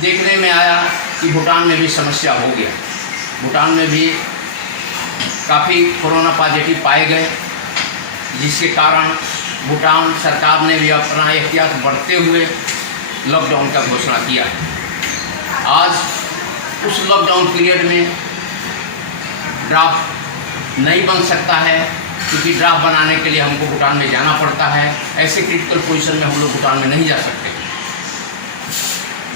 देखने में आया कि भूटान में भी समस्या हो गया। भूटान में भी काफ़ी कोरोना पॉजिटिव पाए गए, जिसके कारण भूटान सरकार ने भी अपना एहतियात बढ़ते हुए लॉकडाउन का घोषणा किया है। आज उस लॉकडाउन पीरियड में ड्राफ्ट नहीं बन सकता है, क्योंकि ड्राफ्ट बनाने के लिए हमको भूटान में जाना पड़ता है। ऐसे क्रिटिकल पोजीशन में हम लोग भूटान में नहीं जा सकते।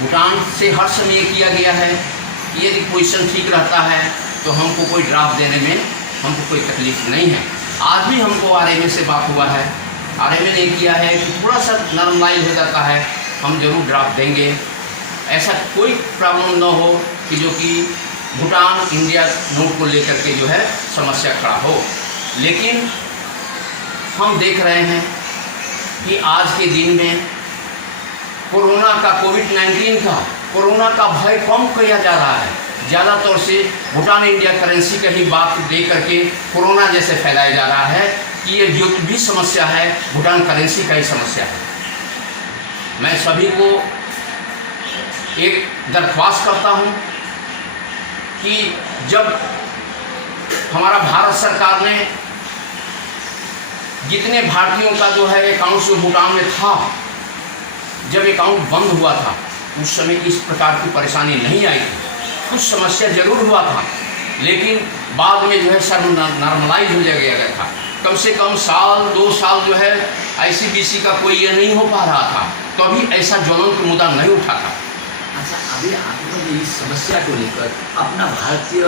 भूटान से हर समय ये किया गया है कि यदि पोजीशन ठीक रहता है तो हमको कोई ड्राफ्ट देने में हमको कोई तकलीफ नहीं है। आज भी हमको आरएमए से बात हुआ है, आरएमए ने किया है कि थोड़ा सा नॉर्मलाइज हो जाता है, हम जरूर ड्राफ्ट देंगे। ऐसा कोई प्रॉब्लम न हो कि जो कि भूटान इंडिया नोट को लेकर के जो है समस्या खड़ा हो। लेकिन हम देख रहे हैं कि आज के दिन में कोरोना का कोरोना का भय कम किया जा रहा है। ज़्यादातर से भूटान इंडिया करेंसी का ही बात लेकर के कोरोना जैसे फैलाया जा रहा है कि ये जो भी समस्या है भूटान करेंसी का ही समस्या है। मैं सभी को एक दरख्वास्त करता हूँ कि जब हमारा भारत सरकार ने जितने भारतीयों का जो है अकाउंट जो भूटान में था, जब अकाउंट बंद हुआ था उस समय इस प्रकार की परेशानी नहीं आई थी। कुछ समस्या जरूर हुआ था, लेकिन बाद में जो है सब नॉर्मलाइज हो गया था। कम से कम साल 2 साल जो है आईसीबीसी का कोई ये नहीं हो पा रहा था, तो अभी ऐसा ज्वलंत मुद्दा नहीं उठा था। अच्छा, अभी आपने इस समस्या को लेकर अपना भारतीय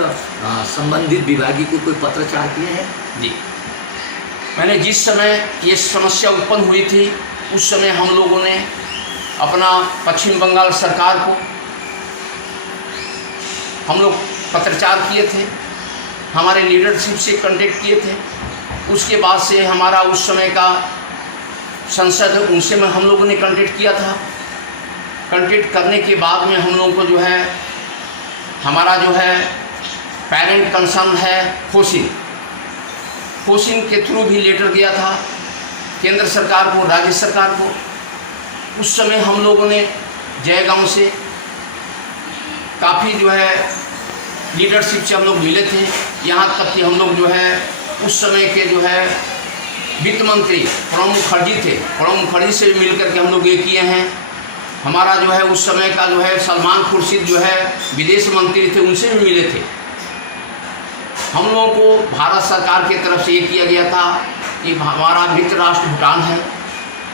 संबंधित विभागी को कोई पत्रचार किए हैं? जी, मैंने जिस समय ये समस्या उत्पन्न हुई थी उस समय हम लोगों ने अपना पश्चिम बंगाल सरकार को हम लोग पत्रचार किए थे, हमारे लीडरशिप से कांटेक्ट किए थे। उसके बाद से हमारा उस समय का संसद उनसे में हम लोगों ने कांटेक्ट किया था। कांटेक्ट करने के बाद में हम लोगों को जो है हमारा जो है पेरेंट कंसर्न है फोसिन के थ्रू भी लेटर गया था केंद्र सरकार को, राज्य सरकार को। उस समय हम लोगों ने जयगांव से काफ़ी जो है लीडरशिप से हम लोग मिले थे। यहाँ तक कि हम लोग जो है उस समय के जो है वित्त मंत्री प्रणब मुखर्जी थे, प्रणब मुखर्जी से मिल करके हम लोग ये किए हैं। हमारा जो है उस समय का जो है सलमान खुर्शीद जो है विदेश मंत्री थे, उनसे भी मिले थे। हम लोगों को भारत सरकार की तरफ से ये किया गया था कि हमारा मित्र राष्ट्र भूटान है,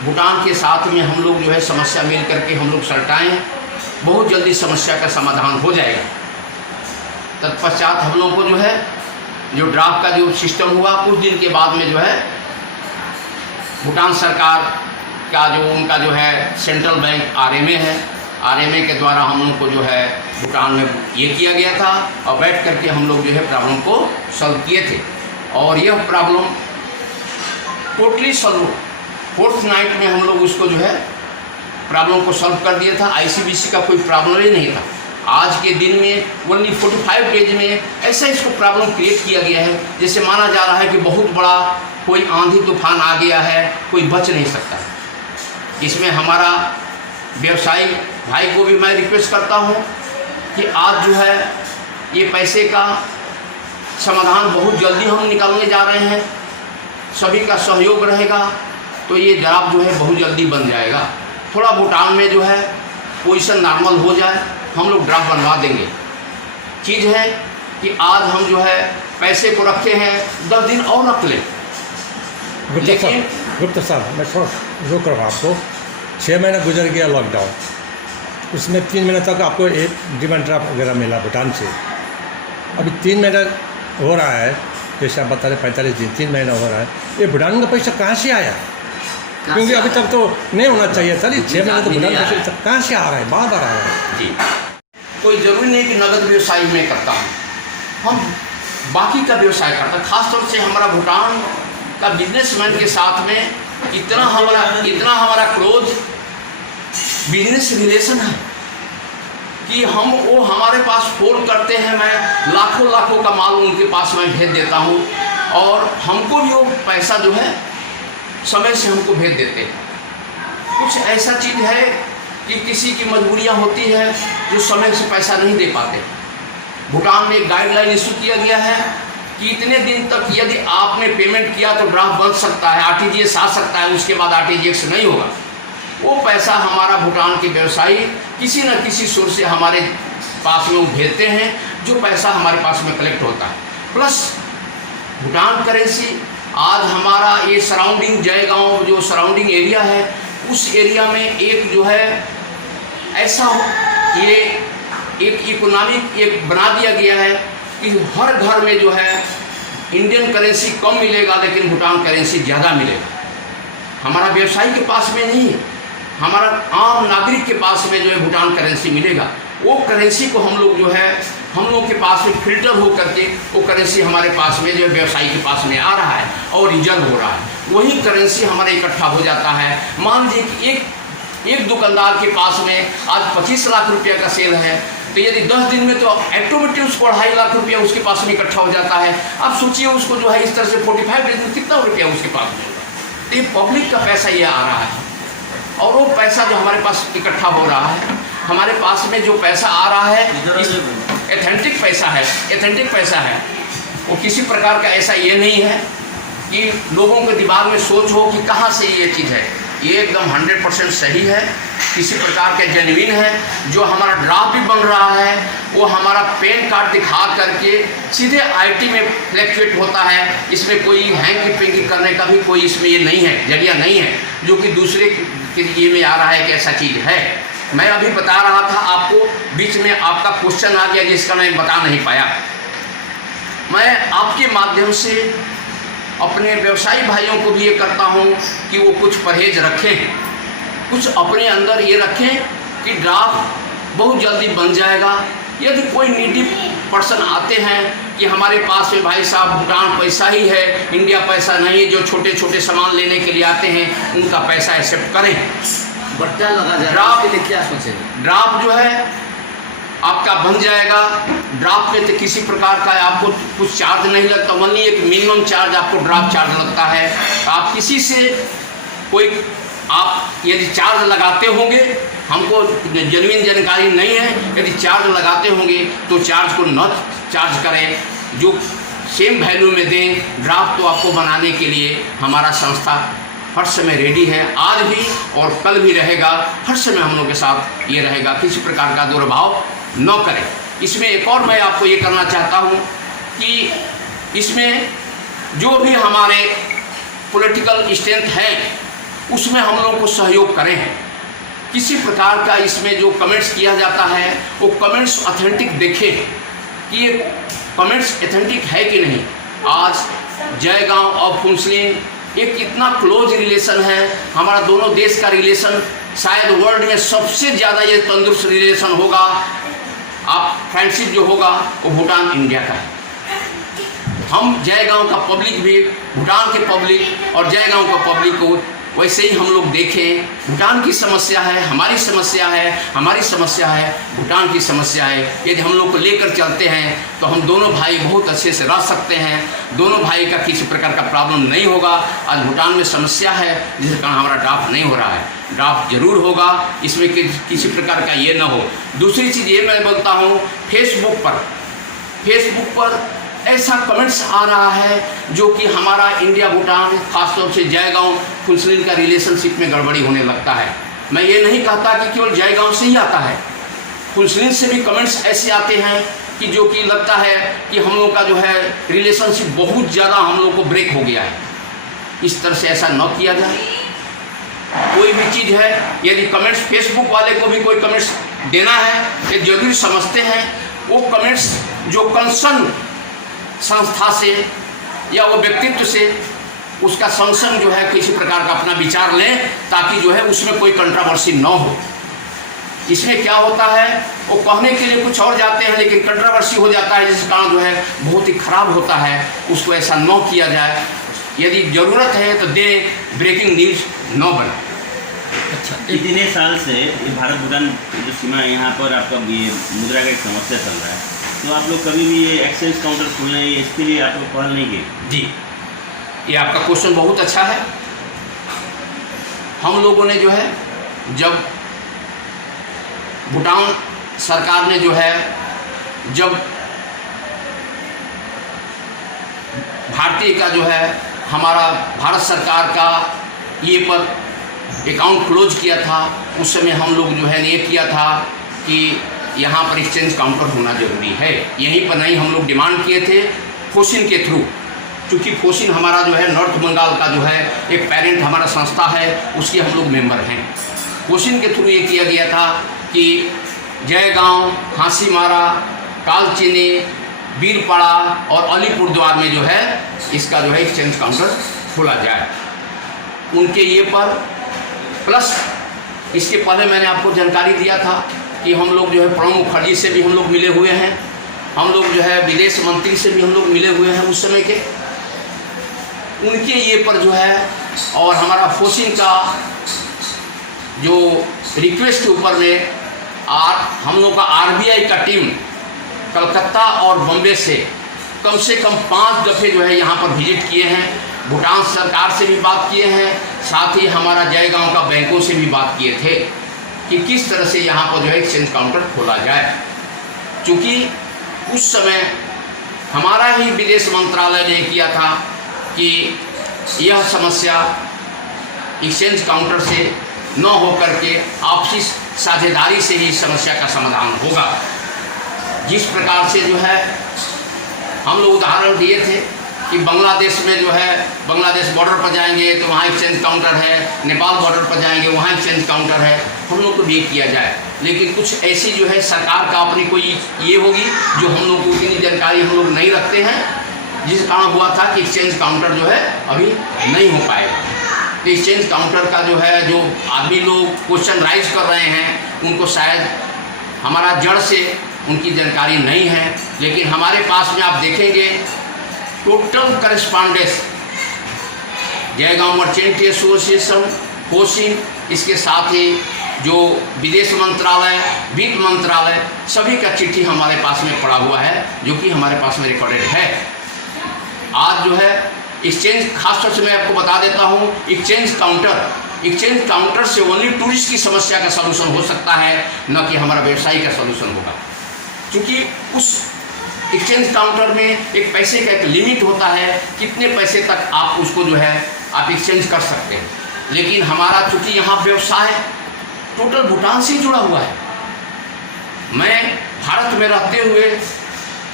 भूटान के साथ में हम लोग जो है समस्या मिल करके हम लोग सलटाएँ, बहुत जल्दी समस्या का समाधान हो जाएगा। तत्पश्चात हम लोगों को जो है जो ड्राफ्ट का जो सिस्टम हुआ, कुछ दिन के बाद में जो है भूटान सरकार का जो उनका जो है सेंट्रल बैंक आरएमए है, आरएमए के द्वारा हम लोग को जो है भूटान में ये किया गया था और बैठ करके हम लोग जो है प्रॉब्लम को सॉल्व किए थे। और यह problem totally solve, 4th night में हम लोग उसको जो है प्रॉब्लम को सॉल्व कर दिया था। आईसीबीसी का कोई प्रॉब्लम ही नहीं था। आज के दिन में ओनली 45 डेज में ऐसा इसको प्रॉब्लम क्रिएट किया गया है जैसे माना जा रहा है कि बहुत बड़ा कोई आंधी तूफान आ गया है, कोई बच नहीं सकता। इसमें हमारा व्यवसायी भाई को भी मैं रिक्वेस्ट करता हूँ कि आज जो है ये पैसे का समाधान बहुत जल्दी हम निकालने जा रहे हैं, सभी का सहयोग रहेगा तो ये ड्राफ्ट जो है बहुत जल्दी बन जाएगा। थोड़ा भूटान में जो है पोजीशन नॉर्मल हो जाए, हम लोग ड्राफ्ट बनवा देंगे। चीज़ है कि आज हम जो है पैसे को रखे हैं, 10 दिन और रख लें। गुप्ता साहब, मैं थोड़ा रोक रहा हूँ आपको। 6 महीना गुजर गया लॉकडाउन, उसमें 3 महीने तक आपको एक डिमांड ड्राफ्ट वगैरह मिला भूटान से। अभी 3 महीना हो रहा है, जैसे आप बता रहे 45 दिन, 3 महीना हो रहा है। ये भूटान का पैसा कहाँ से आया? क्योंकि अभी तक तो नहीं होना चाहिए था। 6 महीने तो भूटान पैसा कहाँ से आ रहा है? बाहर आ रहा है जी। कोई ज़रूरी नहीं कि नगद व्यवसाय में करता हूँ, हम बाकी का व्यवसाय करता हैं। खासतौर से हमारा भूटान का बिजनेसमैन के साथ में इतना हमारा क्लोज बिजनेस रिलेशन है कि वो हमारे पास फ़ोन करते हैं, मैं लाखों का माल उनके पास मैं भेज देता हूँ और हमको भी वो पैसा जो है समय से हमको भेज देते हैं। कुछ ऐसा चीज़ है कि किसी की मजबूरियां होती है जो समय से पैसा नहीं दे पाते। भूटान में एक गाइडलाइन इशू किया गया है कि इतने दिन तक यदि आपने पेमेंट किया तो ड्राफ्ट बन सकता है, आरटीजीएस आ सकता है, उसके बाद आरटीजीएस नहीं होगा। वो पैसा हमारा भूटान के व्यवसायी किसी न किसी सोर्स से हमारे पास में वो भेजते हैं, जो पैसा हमारे पास में कलेक्ट होता है। प्लस भूटान करेंसी आज हमारा ये सराउंडिंग जयगांव जो सराउंडिंग एरिया है, उस एरिया में एक जो है ऐसा ये एक इकोनॉमिक एक बना दिया गया है कि हर घर में जो है इंडियन करेंसी कम मिलेगा लेकिन भूटान करेंसी ज़्यादा मिलेगा। हमारा व्यवसायी के पास में नहीं है, हमारा आम नागरिक के पास में जो है भूटान करेंसी मिलेगा। वो करेंसी को हम लोग जो है हम लोग के पास में फिल्टर हो करके वो करेंसी हमारे पास में जो है व्यवसायी के पास में आ रहा है और रिजर्व हो रहा है। वही करेंसी हमारा इकट्ठा हो जाता है। मान लीजिए कि एक दुकानदार के पास में आज 25 लाख रुपये का सेल है, तो यदि 10 दिन में तो ऑटोमेटिक उसको 2.5 लाख रुपया उसके पास में इकट्ठा हो जाता है। आप सोचिए उसको जो है इस तरह से 45 डेज में कितना रुपया उसके पास में होगा। तो ये पब्लिक का पैसा ये आ रहा है और वो पैसा जो हमारे पास इकट्ठा हो रहा है, हमारे पास में जो पैसा आ रहा है एथेंटिक पैसा है, एथेंटिक पैसा है। वो किसी प्रकार का ऐसा ये नहीं है कि लोगों के दिमाग में सोच हो कि कहाँ से ये चीज़ है। ये एकदम 100% सही है, किसी प्रकार का जेन्युइन है। जो हमारा ड्राफ्ट भी बन रहा है वो हमारा पैन कार्ड दिखा करके सीधे आईटी में फ्लैक्चुएट होता है। इसमें कोई हैंकी पेंकी करने का भी कोई इसमें ये नहीं है, जरिया नहीं है जो कि दूसरे के ये में आ रहा है कि ऐसा चीज़ है। मैं अभी बता रहा था आपको, बीच में आपका क्वेश्चन आ गया जिसका मैं बता नहीं पाया। मैं आपके माध्यम से अपने व्यवसायी भाइयों को भी ये करता हूँ कि वो कुछ परहेज रखें, कुछ अपने अंदर ये रखें कि ड्राफ्ट बहुत जल्दी बन जाएगा। यदि कोई नीडी पर्सन आते हैं कि हमारे पास में भाई साहब भूटान पैसा ही है, इंडिया पैसा नहीं है, जो छोटे छोटे सामान लेने के लिए आते हैं उनका पैसा एक्सेप्ट करें। बट्टा लगा जाए ड्राफ्ट के लिए क्या सोचेंगे? ड्राफ्ट जो है आपका बन जाएगा। ड्राफ्ट में तो किसी प्रकार का आपको कुछ चार्ज नहीं लगता, ओनली एक मिनिमम चार्ज आपको ड्राफ्ट चार्ज लगता है। आप किसी से कोई आप यदि चार्ज लगाते होंगे, हमको जेन्युइन जानकारी नहीं है, यदि चार्ज लगाते होंगे तो चार्ज को न चार्ज करें, जो सेम वैल्यू में दें। ड्राफ्ट तो आपको बनाने के लिए हमारा संस्था हर समय रेडी है, आज भी और कल भी रहेगा। हर समय हम लोग के साथ ये रहेगा, किसी प्रकार का दुर्भाव न करें। इसमें एक और मैं आपको ये करना चाहता हूँ कि इसमें जो भी हमारे पॉलिटिकल स्ट्रेंथ है उसमें हम लोग को सहयोग करें। किसी प्रकार का इसमें जो कमेंट्स किया जाता है वो कमेंट्स ऑथेंटिक देखें कि ये कमेंट्स ऑथेंटिक है कि नहीं। आज जयगांव और फुनसलिन एक इतना क्लोज रिलेशन है, हमारा दोनों देश का रिलेशन शायद वर्ल्ड में सबसे ज़्यादा ये तंदुरुस्त रिलेशन होगा। आप फ्रेंडशिप जो होगा वो भूटान इंडिया का है। हम जयगांव का पब्लिक भी भूटान के पब्लिक और जयगांव का पब्लिक को वैसे ही हम लोग देखें। भूटान की समस्या है, हमारी समस्या है, हमारी समस्या है, भूटान की समस्या है। यदि हम लोग को लेकर चलते हैं तो हम दोनों भाई बहुत अच्छे से रह सकते हैं। दोनों भाई का किसी प्रकार का प्रॉब्लम नहीं होगा। आज भूटान में समस्या है जिसके कारण हमारा ड्राफ्ट नहीं हो रहा है, ड्राफ्ट जरूर होगा, इसमें किसी प्रकार का ये ना हो। दूसरी चीज़ ये मैं बोलता हूँ, फेसबुक पर ऐसा कमेंट्स आ रहा है जो कि हमारा इंडिया भूटान खासतौर से जयगांव फुनसलिन का रिलेशनशिप में गड़बड़ी होने लगता है। मैं ये नहीं कहता कि केवल जयगांव से ही आता है, फुनसलिन से भी कमेंट्स ऐसे आते हैं कि जो कि लगता है कि हम लोग का जो है रिलेशनशिप बहुत ज़्यादा हम लोग को ब्रेक हो गया है। इस तरह से ऐसा न किया जाए। कोई भी चीज़ है, यदि कमेंट्स फेसबुक वाले को भी कोई कमेंट्स देना है, ये जरूरी समझते हैं वो कमेंट्स जो कंसर्न संस्था से या वो व्यक्तित्व से उसका संसंग जो है किसी प्रकार का अपना विचार लें, ताकि जो है उसमें कोई कंट्रोवर्सी न हो। इसमें क्या होता है, वो कहने के लिए कुछ और जाते हैं लेकिन कंट्रोवर्सी हो जाता है, जिस कारण जो है बहुत ही खराब होता है। उसको ऐसा न किया जाए। यदि ज़रूरत है तो दे ब्रेकिंग न्यूज न बने। अच्छा, इतने साल से ये भारत भूटान जो सीमा है यहाँ पर आपका ये मुद्रा का एक समस्या चल रहा है, तो आप लोग कभी भी ये एक्सचेंज काउंटर खोलने इसके लिए आप लोग पहल नहीं की? जी, ये आपका क्वेश्चन बहुत अच्छा है। हम लोगों ने जो है जब भूटान सरकार ने जो है जब भारतीय का जो है हमारा भारत सरकार का ये पर अकाउंट क्लोज किया था, उस समय हम लोग जो है ये किया था कि यहाँ पर एक्सचेंज काउंटर होना जरूरी है। यहीं पर नहीं हम लोग डिमांड किए थे फोसिन के थ्रू, क्योंकि फोसिन हमारा जो है नॉर्थ बंगाल का जो है एक पेरेंट हमारा संस्था है, उसके हम लोग मेंबर हैं। फोसिन के थ्रू ये किया गया था कि जयगांव, हासीमारा, कालचिनी, बीरपाड़ा और अलीपुरद्वार में जो है इसका जो है एक्सचेंज काउंटर खोला जाए। उनके ये पर प्लस इसके पहले मैंने आपको जानकारी दिया था कि हम लोग जो है प्रणब मुखर्जी से भी हम लोग मिले हुए हैं, हम लोग जो है विदेश मंत्री से भी हम लोग मिले हुए हैं उस समय के। उनके ये पर जो है और हमारा फोसिन का जो रिक्वेस्ट के ऊपर में हम लोग का आरबीआई का टीम कलकत्ता और बम्बे से कम 5 दफ़े जो है यहाँ पर विजिट किए हैं। भूटान सरकार से भी बात किए हैं, साथ ही हमारा जयगांव का बैंकों से भी बात किए थे कि किस तरह से यहाँ पर जो है एक्सचेंज काउंटर खोला जाए। क्योंकि उस समय हमारा ही विदेश मंत्रालय ने किया था कि यह समस्या एक्सचेंज काउंटर से न हो करके आपसी साझेदारी से ही समस्या का समाधान होगा। जिस प्रकार से जो है हम लोग उदाहरण दिए थे कि बांग्लादेश में जो है बांग्लादेश बॉर्डर पर जाएंगे तो वहाँ एक्सचेंज काउंटर है, नेपाल बॉर्डर पर जाएंगे वहाँ एक्सचेंज काउंटर है, हम लोग को भी किया जाए। लेकिन कुछ ऐसी जो है सरकार का अपनी कोई ये होगी जो हम लोग को उतनी जानकारी हम लोग नहीं रखते हैं, जिस कारण हुआ था कि एक्सचेंज काउंटर जो है अभी नहीं हो पाएगा। तो एक्सचेंज काउंटर का जो है जो आदमी लोग क्वेश्चन राइज कर रहे हैं उनको शायद हमारा जड़ से उनकी जानकारी नहीं है। लेकिन हमारे पास में आप देखेंगे total correspondence Jaigaon merchant association, फोसिन, इसके साथ ही जो विदेश मंत्रालय, वित्त मंत्रालय, सभी का चिट्ठी हमारे पास में पड़ा हुआ है जो कि हमारे पास में रिकॉर्डेड है। आज जो है एक्सचेंज, खासतौर से मैं आपको बता देता हूँ, एक्सचेंज काउंटर से ओनली टूरिस्ट की समस्या का सलूशन हो सकता है, न कि हमारा व्यवसायी का सलूशन होगा। क्योंकि उस एक्सचेंज काउंटर में एक पैसे का एक लिमिट होता है, कितने पैसे तक आप उसको जो है आप एक्सचेंज कर सकते हैं। लेकिन हमारा चूँकि यहाँ व्यवसाय टोटल भूटान से ही जुड़ा हुआ है, मैं भारत में रहते हुए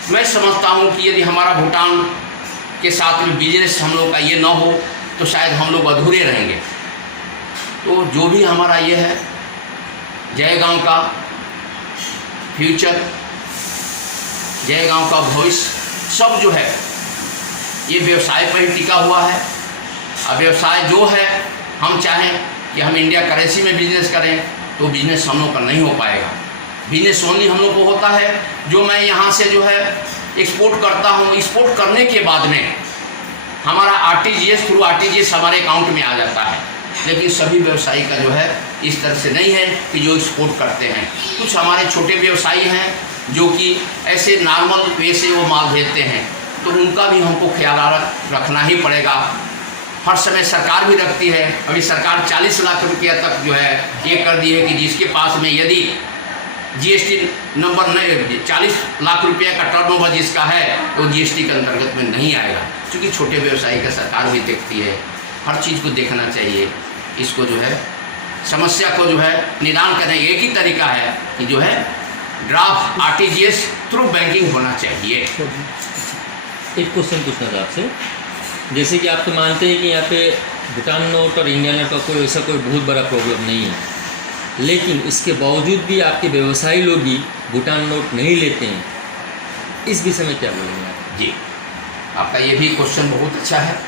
मैं समझता हूँ कि यदि हमारा भूटान के साथ में बिजनेस हम लोग का ये न हो तो शायद हम लोग अधूरे रहेंगे। तो जो भी हमारा ये है जयगांव का फ्यूचर, जयगांव का भविष्य, सब जो है ये व्यवसाय पर ही टिका हुआ है। अब व्यवसाय जो है हम चाहें कि हम इंडिया करेंसी में बिजनेस करें तो बिजनेस हम लोग का नहीं हो पाएगा। बिजनेस ओनली हम लोग को होता है जो मैं यहाँ से जो है एक्सपोर्ट करता हूँ, एक्सपोर्ट करने के बाद में हमारा आरटीजीएस थ्रू आरटीजीएस हमारे अकाउंट में आ जाता है। लेकिन सभी व्यवसायी का जो है इस तरह से नहीं है कि जो एक्सपोर्ट करते हैं। कुछ हमारे छोटे व्यवसायी हैं जो कि ऐसे नॉर्मल वे से वो माल भेजते हैं, तो उनका भी हमको ख्याल रखना ही पड़ेगा। हर समय सरकार भी रखती है। अभी सरकार 40 लाख रुपया तक जो है ये कर दी है कि जिसके पास में यदि जीएसटी नंबर नहीं, 40 लाख रुपया का टर्नओवर जिसका है तो जीएसटी के अंतर्गत में नहीं आएगा। क्योंकि छोटे व्यवसायी का सरकार भी देखती है, हर चीज़ को देखना चाहिए। इसको जो है समस्या को जो है निदान करने एक ही तरीका है कि जो है ड्राफ्ट आरटीजीएस थ्रू बैंकिंग होना चाहिए। एक क्वेश्चन पूछना था आपसे, जैसे कि आप तो मानते हैं कि यहाँ पे भूटान नोट और इंडिया नोट का कोई ऐसा कोई बहुत बड़ा प्रॉब्लम नहीं है, लेकिन इसके बावजूद भी आपके व्यवसायी लोग भी भूटान नोट नहीं लेते हैं, इस विषय में क्या बोलेंगे आप? जी, आपका ये भी क्वेश्चन बहुत अच्छा है।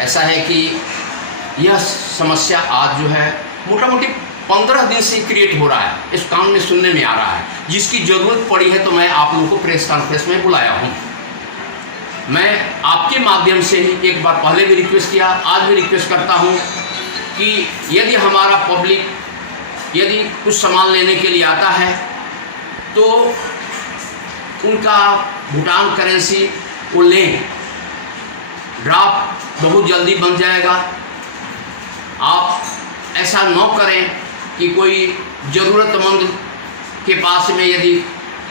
ऐसा है कि यह समस्या आज जो है मोटा मोटी 15 दिन से क्रिएट हो रहा है, इस काम में सुनने में आ रहा है। जिसकी ज़रूरत पड़ी है तो मैं आप लोगों को प्रेस कॉन्फ्रेंस में बुलाया हूँ। मैं आपके माध्यम से ही एक बार पहले भी रिक्वेस्ट किया, आज भी रिक्वेस्ट करता हूँ कि यदि हमारा पब्लिक यदि कुछ सामान लेने के लिए आता है तो उनका भूटान करेंसी वो लें, ड्राफ्ट बहुत जल्दी बन जाएगा। आप ऐसा न करें कि कोई ज़रूरतमंद के पास में यदि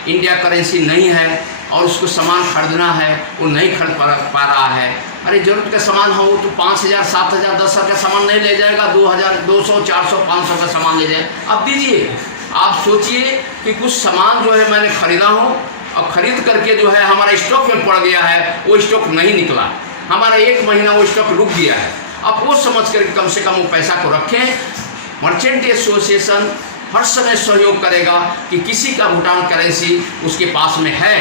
इंडिया करेंसी नहीं है और उसको सामान खरीदना है, वो नहीं खरीद पा रहा है। अरे ज़रूरत का सामान हो तो 5,000, 7,000, 10,000 का सामान नहीं ले जाएगा, 2,000, 200, 400, 500 का सामान ले जाए। आप दीजिए, आप सोचिए कि कुछ सामान जो है मैंने ख़रीदा हो और ख़रीद करके जो है हमारा स्टॉक में पड़ गया है, वो स्टॉक नहीं निकला, हमारा 1 महीना वो स्टॉक रुक गया है। आप वो समझ कर कम से कम वो पैसा को रखें। मर्चेंट एसोसिएशन हर समय सहयोग करेगा कि किसी का भूटान करेंसी उसके पास में है,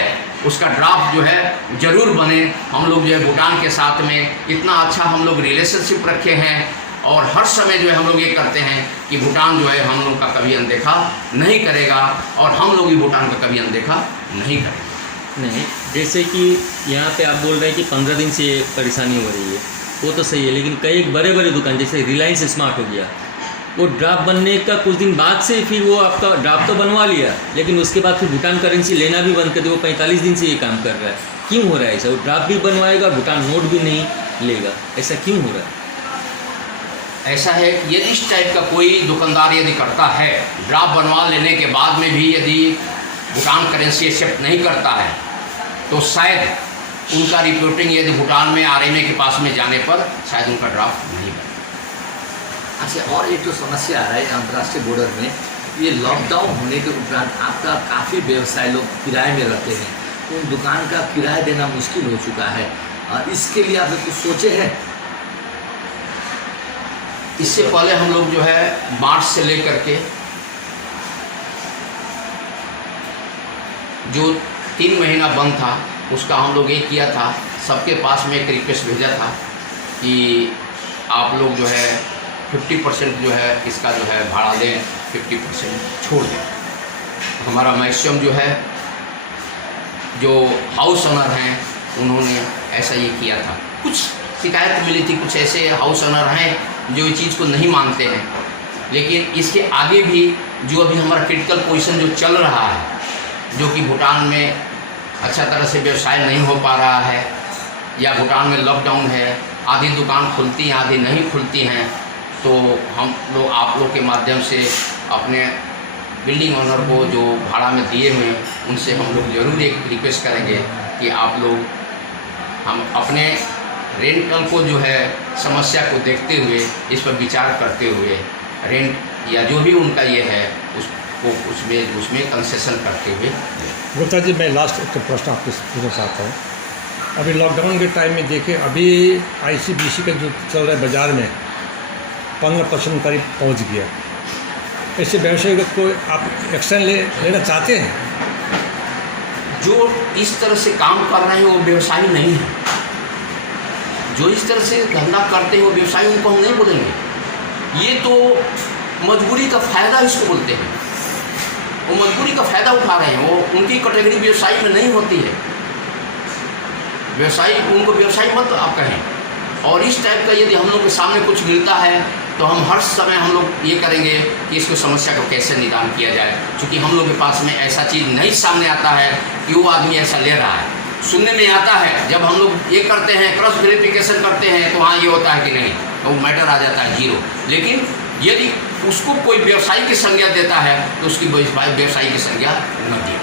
उसका ड्राफ्ट जो है ज़रूर बने। हम लोग जो है भूटान के साथ में इतना अच्छा हम लोग रिलेशनशिप रखे हैं और हर समय जो है हम लोग ये करते हैं कि भूटान जो है हम लोग का कभी अनदेखा नहीं करेगा और हम लोग भी भूटान का कभी अनदेखा नहीं करेंगे। नहीं, जैसे कि यहाँ पे आप बोल रहे हैं कि 15 दिन से परेशानी हो रही है, वो तो सही है, लेकिन कई बड़े बड़े दुकान जैसे रिलायंस स्मार्ट हो गया, वो ड्राफ्ट बनने का कुछ दिन बाद से फिर वो आपका ड्राफ्ट तो बनवा लिया, लेकिन उसके बाद फिर भूटान करेंसी लेना भी बंद कर दिया। वो 45 दिन से ये काम कर रहा है। क्यों हो रहा है ऐसा? वो ड्राफ्ट भी बनवाएगा, भूटान नोट भी नहीं लेगा, ऐसा क्यों हो रहा है? ऐसा है कि यदि इस टाइप का कोई दुकानदार यदि करता है, ड्राफ्ट बनवा लेने के बाद में भी यदि भूटान करेंसी एक्सेप्ट नहीं करता है, तो शायद उनका रिपोर्टिंग यदि भूटान में RMA के पास में जाने पर शायद उनका ड्राफ्ट नहीं बने। अच्छा, और एक जो समस्या है अंतर्राष्ट्रीय बॉर्डर में, ये लॉकडाउन होने के उपरांत आपका काफ़ी व्यवसाय लोग किराए में रहते हैं, उन दुकान का किराया देना मुश्किल हो चुका है। इसके लिए आपने कुछ सोचे हैं? इससे पहले हम लोग जो है मार्च से लेकर के जो 3 महीना बंद था, उसका हम लोग ये किया था, सबके पास में एक रिक्वेस्ट भेजा था कि आप लोग जो है 50% जो है इसका जो है भाड़ा दें, 50% छोड़ दें। हमारा मैक्सिमम जो है जो हाउस ओनर हैं उन्होंने ऐसा ये किया था। कुछ शिकायत मिली थी, कुछ ऐसे हाउस ओनर हैं जो इस चीज़ को नहीं मानते हैं, लेकिन इसके आगे भी जो अभी हमारा क्रिटिकल पोजीशन जो चल रहा है, जो कि भूटान में अच्छा तरह से व्यवसाय नहीं हो पा रहा है या भूटान में लॉकडाउन है, आधी दुकान खुलती हैं आधी नहीं खुलती हैं, तो हम लोग आप लोग के माध्यम से अपने बिल्डिंग ओनर को जो भाड़ा में दिए हुए हैं उनसे हम लोग ज़रूर एक रिक्वेस्ट करेंगे कि आप लोग हम अपने रेंटल को जो है समस्या को देखते हुए इस पर विचार करते हुए रेंट या जो भी उनका ये है उसको उसमें कंसेशन करते हुए। गुप्ता जी, मैं लास्ट एक प्रश्न आपको पूछना चाहता हूँ। अभी लॉकडाउन के टाइम में देखें, अभी ICBC का जो चल रहा है बाज़ार में 15% करीब पहुँच गया। ऐसे व्यवसाय को आप एक्शन लेना चाहते हैं? जो इस तरह से काम कर रहे हैं वो व्यवसायी नहीं है, जो इस तरह से धंधा करते हैं वो व्यवसायी, उनको हम नहीं बोलेंगे। ये तो मजबूरी का फ़ायदा इसको बोलते हैं, वो मजबूरी का फ़ायदा उठा रहे हैं, वो उनकी कैटेगरी व्यवसायी में नहीं होती है। व्यवसायी, उनको व्यवसायी मत आप कहें। और इस टाइप का यदि हम लोग के सामने कुछ मिलता है तो हम हर समय हम लोग ये करेंगे कि इसको समस्या को कैसे निदान किया जाए, क्योंकि हम लोग के पास में ऐसा चीज़ नहीं सामने आता है कि वो आदमी ऐसा ले रहा है। सुनने में आता है, जब हम लोग ये करते हैं क्रॉस वेरिफिकेशन करते हैं तो हाँ ये होता है कि नहीं, तो मैटर आ जाता है 0। लेकिन यदि उसको कोई व्यवसायी की संज्ञा देता है तो उसकी व्यवसायी की संज्ञा न दे।